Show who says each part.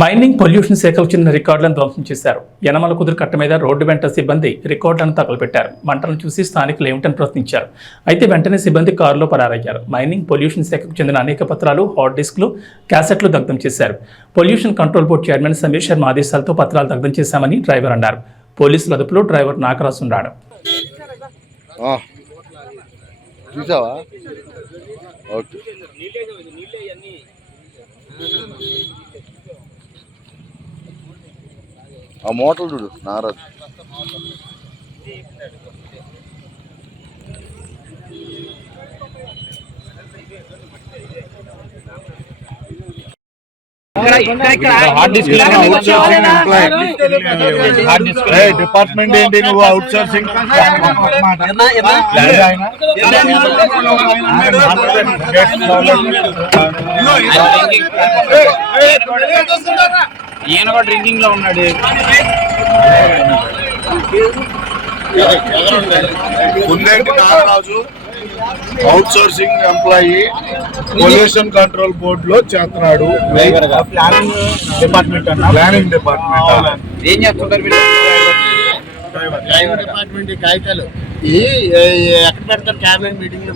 Speaker 1: mining pollution శాఖకు చెందిన రికార్డులను ధ్వంసం చేశారు యనమల కుదురు కట్ట మీద రోడ్డు వెంట సిబ్బంది రికార్డులను తగలపెట్టారు మంటలను చూసి స్థానికులు ఏమిటని ప్రశ్నించారు అయితే వెంటనే సిబ్బంది కారులో పరారయ్యారు మైనింగ్ పొల్యూషన్ శాఖకు చెందిన అనేక పత్రాలు హార్డ్ డిస్క్లు క్యాసెట్లు దగ్ధం చేశారు pollution control board chairman Sameer Sharma ఆదేశాలతో పత్రాలు దగ్ధం చేశామని డ్రైవర్ అన్నారు పోలీసుల అదుపులో డ్రైవర్ నాగరాజు ఉన్నాడు
Speaker 2: చూసావా ఓకే ఆ మోటల్ చూడు నారాజు
Speaker 3: డిపార్ట్మెంట్ ఏంటి నువ్వు అవుట్ సోర్సింగ్ మాట్లాడు
Speaker 4: ఈయన కూడా డ్రింకింగ్ లో ఉన్నాడు
Speaker 5: ఉందేంటి Nagaraju out sourcing employee pollution control board లో చేస్తున్నాడు
Speaker 6: డిపార్ట్మెంట్
Speaker 7: ప్లానింగ్ డిపార్ట్మెంట్
Speaker 8: ఏం
Speaker 9: డ్రైవర్ డిపార్ట్మెంట్ కాగితాలు
Speaker 10: ఎక్కడ పెడతారు క్యాబినెట్ మీటింగ్